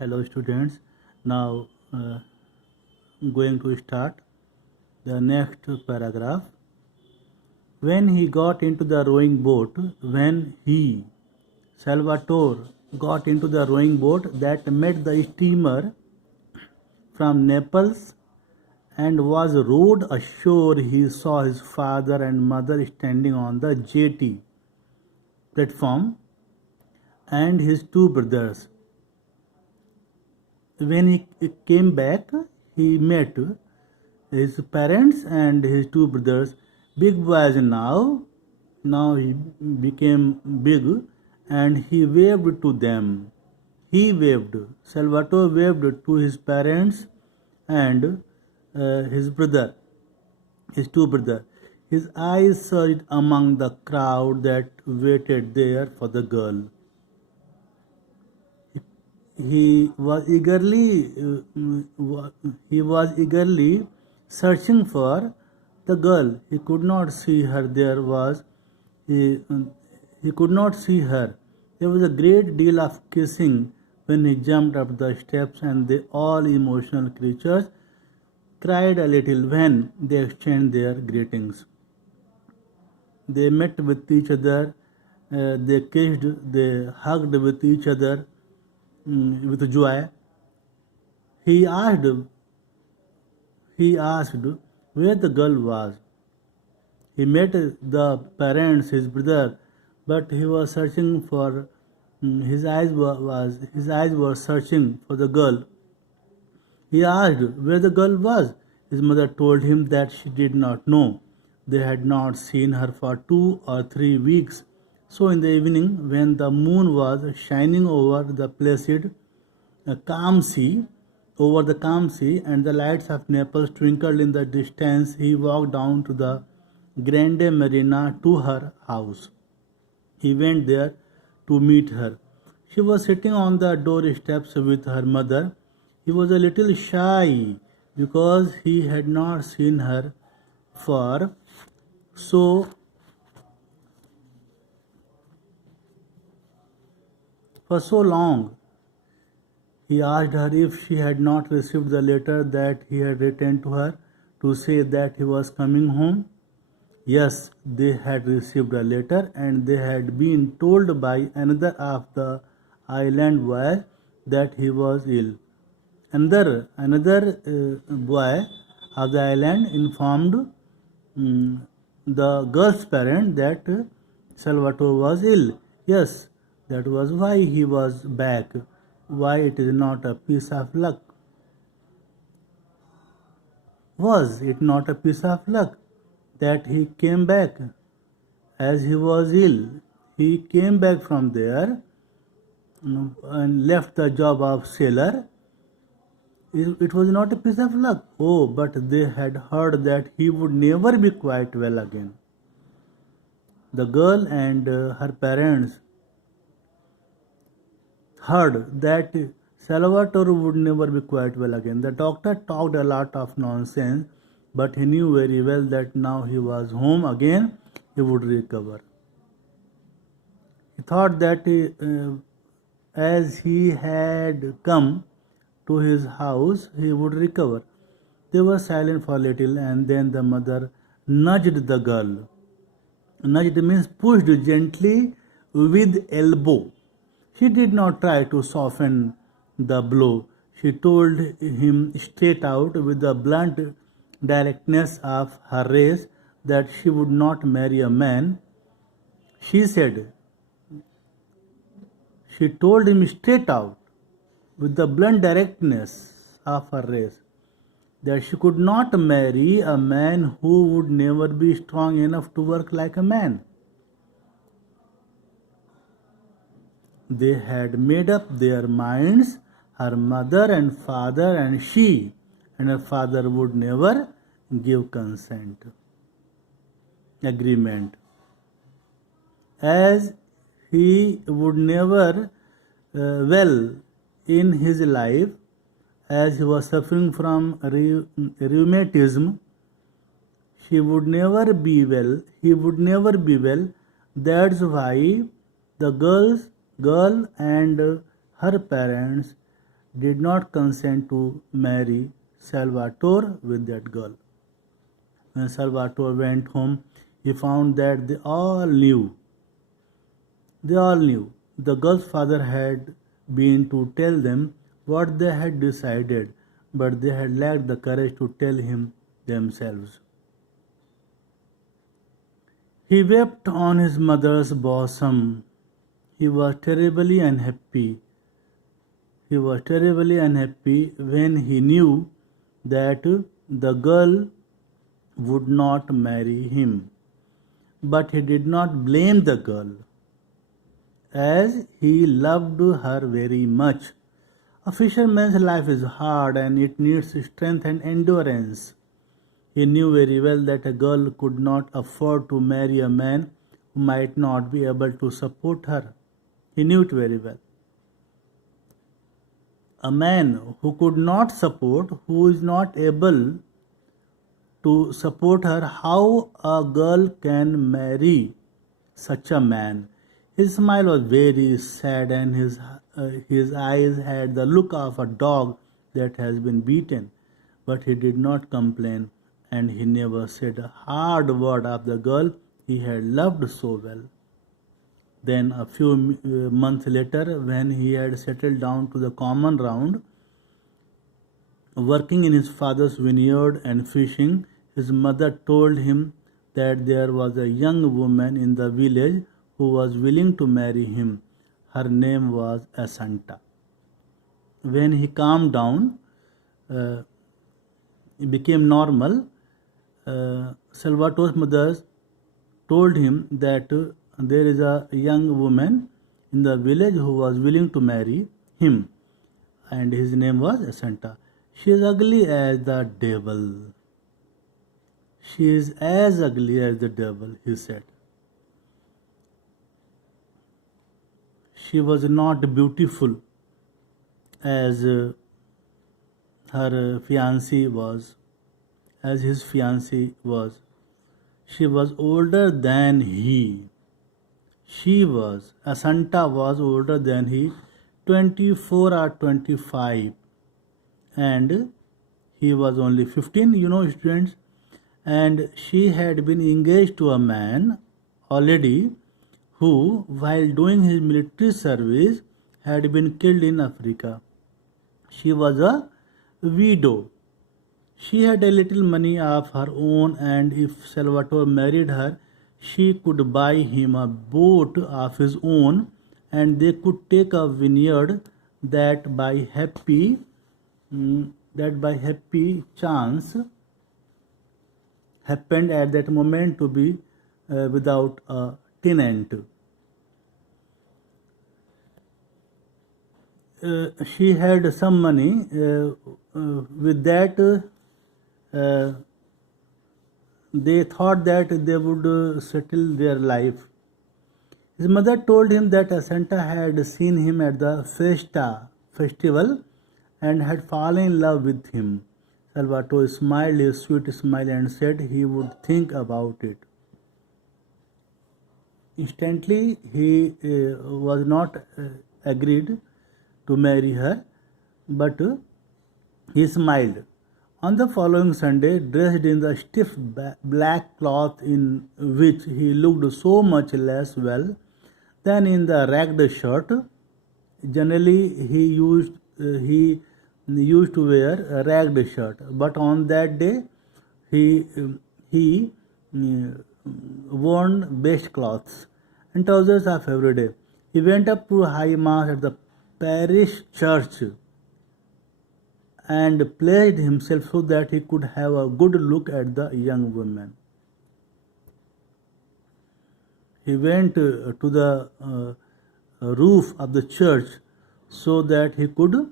Hello students. Now going to start the next paragraph. When he got into the rowing boat, when he, Salvatore, got into the rowing boat that met the steamer from Naples and was rowed ashore, he saw his father and mother standing on the jetty platform and his two brothers. When he came back, he met his parents and his two brothers. Big boys now. Now he became big and he waved to them. He waved. Salvatore waved to his parents and his brother, his two brothers. His eyes searched among the crowd that waited there for the girl. He was eagerly searching for the girl. He could not see her. He could not see her. There was a great deal of kissing when he jumped up the steps, and the all emotional creatures cried a little when they exchanged their greetings. They met with each other, they kissed, they hugged with each other with joy. He asked, he asked where the girl was. He met the parents, his brother, but he was searching for. His eyes were searching for the girl. He asked where the girl was. His mother told him that she did not know. They had not seen her for 2 or 3 weeks. So in the evening, when the moon was shining over the placid, calm sea, and the lights of Naples twinkled in the distance, he walked down to the Grande Marina to her house. He went there to meet her. She was sitting on the doorsteps with her mother. He was a little shy because he had not seen her for so long. He asked her if she had not received the letter that he had written to her to say that he was coming home. Yes, they had received a letter, and they had been told by another of the island boys that he was ill. Another boy of the island informed the girl's parent that Salvatore was ill. Yes, that was why he was back. Why it is not a piece of luck? Was it not a piece of luck that he came back as he was ill? He came back from there and left the job of sailor. It was not a piece of luck. Oh, but they had heard that he would never be quite well again. The girl and her parents heard that Salvatore would never be quite well again. The doctor talked a lot of nonsense, but he knew very well that now he was home again, he would recover. He thought that as he had come to his house, he would recover. They were silent for a little, and then the mother nudged the girl. Nudged means pushed gently with elbow. She did not try to soften the blow. She told him straight out with the blunt directness of her race that she would not marry a man. She said, she told him straight out with the blunt directness of her race that she could not marry a man who would never be strong enough to work like a man. They had made up their minds, her mother and father, and she and her father would never give agreement. As he would never well in his life, as he was suffering from rheumatism, he would never be well. That's why the girl and her parents did not consent to marry Salvatore with that girl. When Salvatore went home, he found that they all knew the girl's father had been to tell them what they had decided, but they had lacked the courage to tell him themselves. He wept on his mother's bosom. He was terribly unhappy. He was terribly unhappy when he knew that the girl would not marry him. But he did not blame the girl, as he loved her very much. A fisherman's life is hard and it needs strength and endurance. He knew very well that a girl could not afford to marry a man who might not be able to support her. He knew it very well. A man who could not support, who is not able to support her, how a girl can marry such a man? His smile was very sad and his eyes had the look of a dog that has been beaten. But he did not complain and he never said a hard word of the girl he had loved so well. Then, a few months later, when he had settled down to the common round, working in his father's vineyard and fishing, his mother told him that there was a young woman in the village who was willing to marry him. Her name was Asanta. When he calmed down, became normal, Salvatore's mother told him that there is a young woman in the village who was willing to marry him, and his name was Asanta. She is ugly as the devil. She is as ugly as the devil, he said. She was not beautiful as her fiancé was, as his fiancé was. She was older than he. Asanta was older than he, 24 or 25, and he was only 15, students, and she had been engaged to a man already who, while doing his military service, had been killed in Africa. She was a widow. She had a little money of her own, and if Salvatore married her, she could buy him a boat of his own, and they could take a vineyard that by happy chance happened at that moment to be without a tenant. She had some money. With that, they thought that they would settle their life. His mother told him that Asanta had seen him at the festival and had fallen in love with him. Salvatore smiled his sweet smile and said he would think about it. Instantly, he was not agreed to marry her, but he smiled. On the following Sunday, dressed in the stiff black cloth in which he looked so much less well than in the ragged shirt, generally he used to wear a ragged shirt, but on that day he worn best clothes and trousers of every day. He went up to high mass at the parish church and placed himself so that he could have a good look at the young woman. He went to the roof of the church so that he could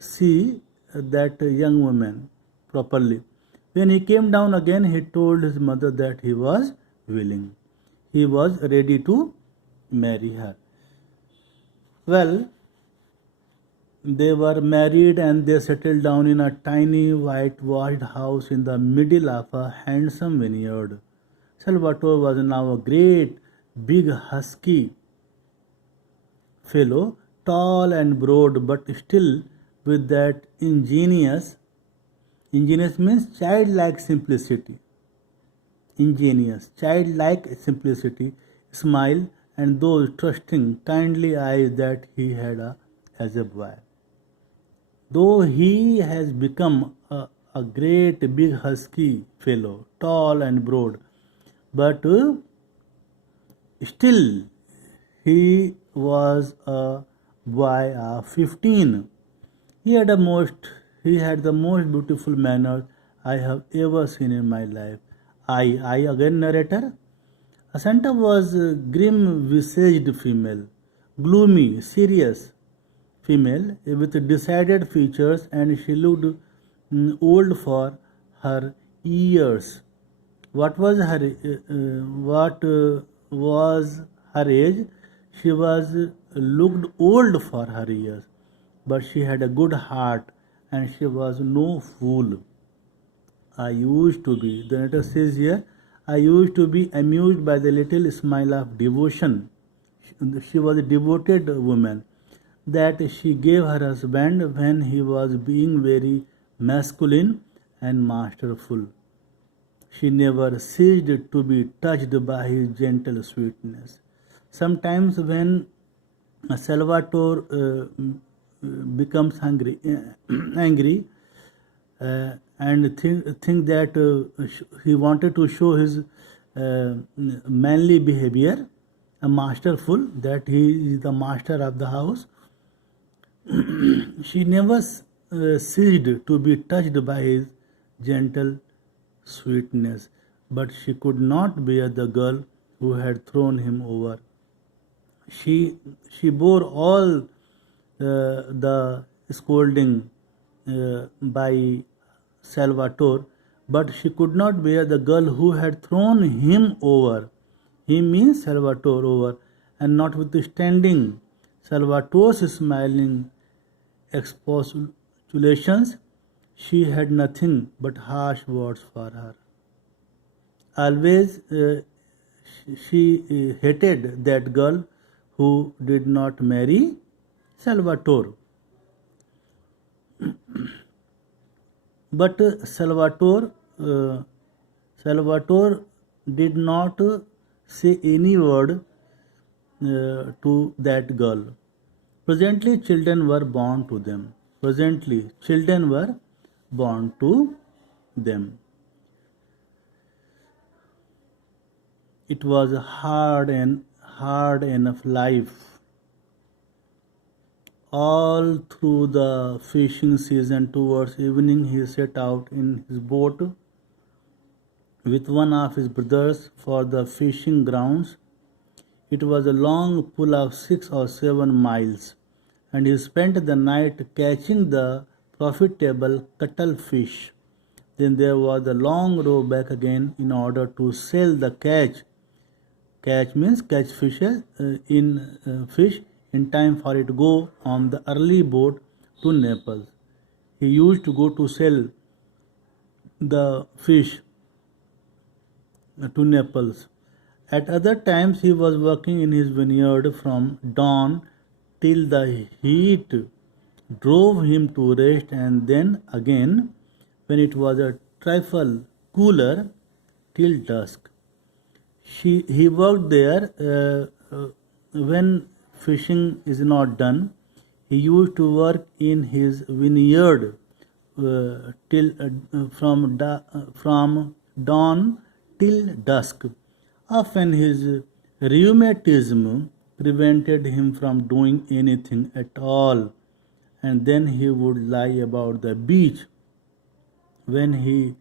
see that young woman properly. When he came down again, he told his mother that he was willing. He was ready to marry her. Well, they were married and they settled down in a tiny whitewashed house in the middle of a handsome vineyard. Salvatore was now a great, big, husky fellow, tall and broad, but still with that ingenious means childlike simplicity, childlike simplicity, smile, and those trusting, kindly eyes that he had as a boy. Though he has become a great big husky fellow, tall and broad, but still he was a boy of 15. He had the most beautiful manners I have ever seen in my life. I again narrator. Asanta was a grim-visaged female, gloomy, serious female with decided features, and she looked old for her years. What was her age? She was looked old for her years, but she had a good heart, and she was no fool. I used to be, the letter says here, I used to be amused by the little smile of devotion. She was a devoted woman that she gave her husband when he was being very masculine and masterful. She never ceased to be touched by his gentle sweetness. Sometimes, when Salvatore becomes angry, and think that he wanted to show his manly behavior, a masterful, that he is the master of the house. She never ceased to be touched by his gentle sweetness, but she could not bear the girl who had thrown him over. She bore all the scolding by Salvatore, but she could not bear the girl who had thrown him over. He means Salvatore over, and notwithstanding Salvatore's smiling expostulations, she had nothing but harsh words for her. Always she hated that girl who did not marry Salvatore. But Salvatore did not say any word to that girl. Presently, children were born to them. It was a hard enough life. All through the fishing season, towards evening, he set out in his boat with one of his brothers for the fishing grounds. It was a long pull of 6 or 7 miles, and he spent the night catching the profitable cuttlefish. Then there was a long row back again in order to sell the catch. Catch means catch fishes fish in time for it to go on the early boat to Naples. He used to go to sell the fish to Naples. At other times he was working in his vineyard from dawn till the heat drove him to rest, and then again, when it was a trifle cooler, till dusk. He worked there when fishing is not done. He used to work in his vineyard from dawn till dusk. Often his rheumatism prevented him from doing anything at all, and then he would lie about the beach when he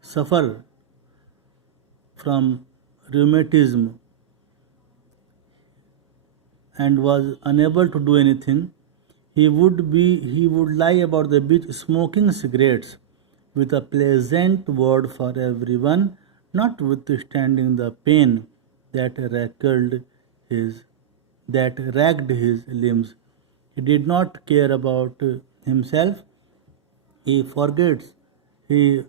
suffered from rheumatism and was unable to do anything. He would lie about the beach smoking cigarettes with a pleasant word for everyone, notwithstanding the pain that racked his limbs. He did not care about himself. He forgets. He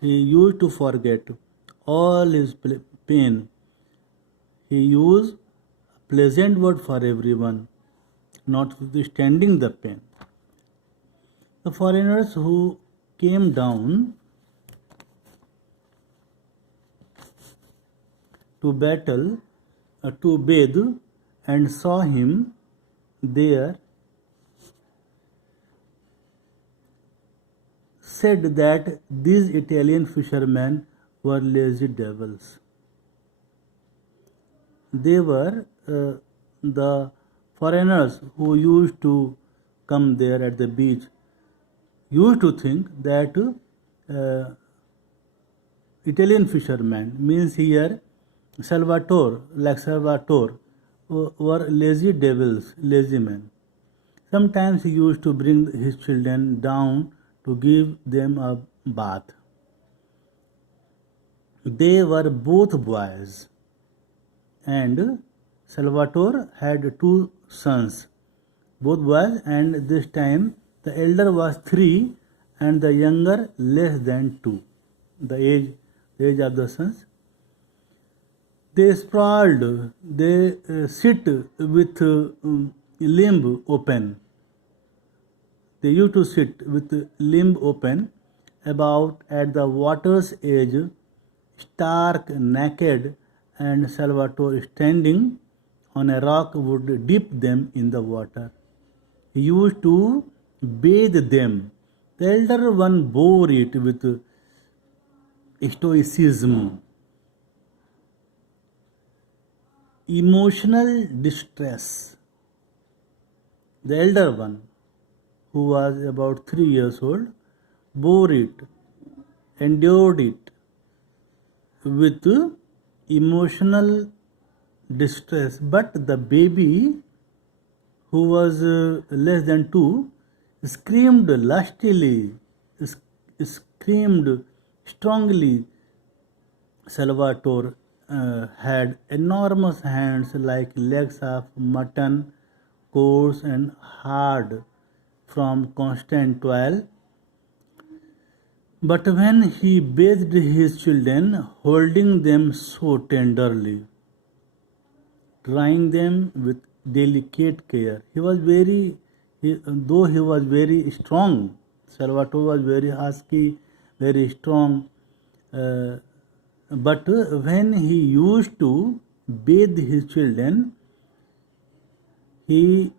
used to forget all his pain. He used pleasant word for everyone, notwithstanding the pain. The foreigners who came down to battle, to bathe, and saw him there said that these Italian fishermen were lazy devils. They were the foreigners who used to come there at the beach, used to think that Italian fishermen means here Salvatore, like Salvatore, were lazy devils, lazy men. Sometimes he used to bring his children down to give them a bath. They were both boys, and Salvatore had two sons, both boys, and this time the elder was 3 and the younger less than 2. The age of the sons. They sprawled, they sit with limb open. They used to sit with limb open about at the water's edge, stark naked, and Salvatore standing on a rock would dip them in the water. He used to bathe them. The elder one bore it with stoicism. Emotional distress. The elder one, who was about 3 years old, bore it, endured it with emotional distress. But the baby, who was less than 2, screamed lustily, screamed strongly. Salvatore had enormous hands like legs of mutton, coarse and hard from constant toil. But when he bathed his children, holding them so tenderly, drying them with delicate care, though he was very strong, Salvatore was very husky, very strong, but when he used to bathe his children, he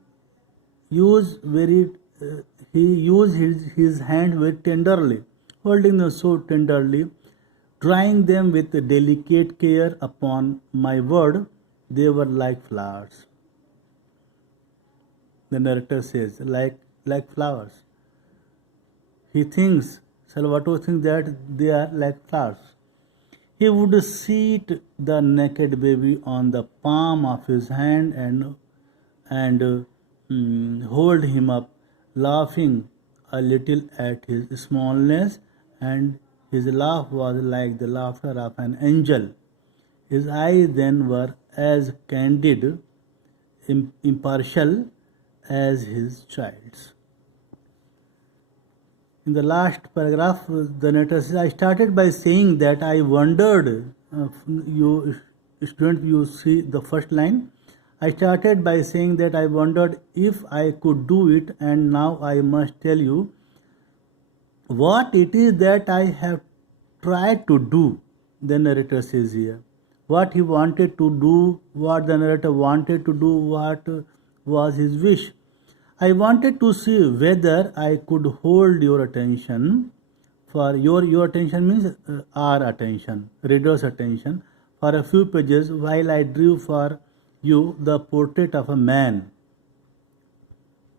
used his hand very tenderly, holding them so tenderly, drying them with delicate care. Upon my word, they were like flowers. The narrator says, like flowers. Salvatore thinks that they are like flowers. He would seat the naked baby on the palm of his hand and hold him up, laughing a little at his smallness, and his laugh was like the laughter of an angel. His eyes then were as candid, impartial as his child's. In the last paragraph, the narrator says, I started by saying that I wondered, you student, you see the first line. I started by saying that I wondered if I could do it, and now I must tell you what it is that I have tried to do, the narrator says here. What he wanted to do, what the narrator wanted to do, what was his wish. I wanted to see whether I could hold your attention, for your attention means our attention, reader's attention, for a few pages while I drew for you the portrait of a man.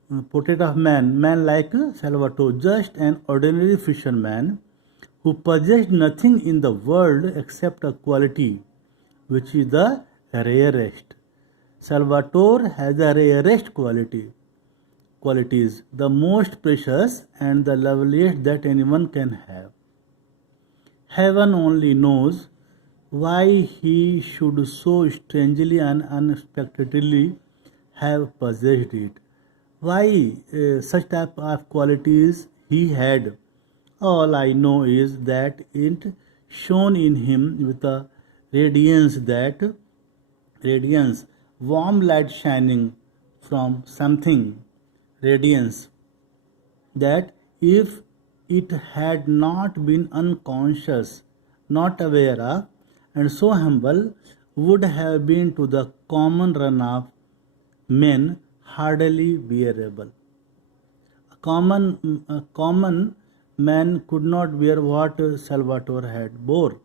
Man like Salvatore, just an ordinary fisherman who possessed nothing in the world except a quality which is the rarest. Salvatore has the rarest qualities, the most precious and the loveliest that anyone can have. Heaven only knows why he should so strangely and unexpectedly have possessed it. Why such type of qualities he had. All I know is that it shone in him with a radiance warm light shining from something, radiance, that if it had not been unconscious, not aware of, and so humble, would have been to the common run of men hardly bearable. A common man could not bear what Salvatore had bore.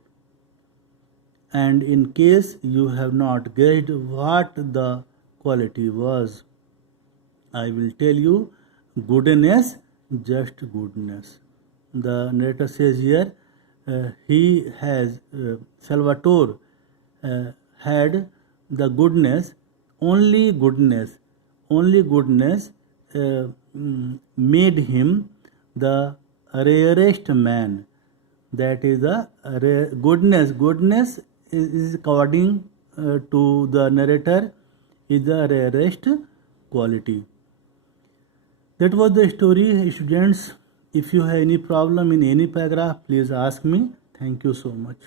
And in case you have not guessed what the quality was, I will tell you goodness, just goodness. The narrator says here, Salvatore had the goodness, only goodness, only goodness made him the rarest man. That is the goodness. Goodness is according to the narrator is the rarest quality. That was the story, students. If you have any problem in any paragraph, please ask me. Thank you so much.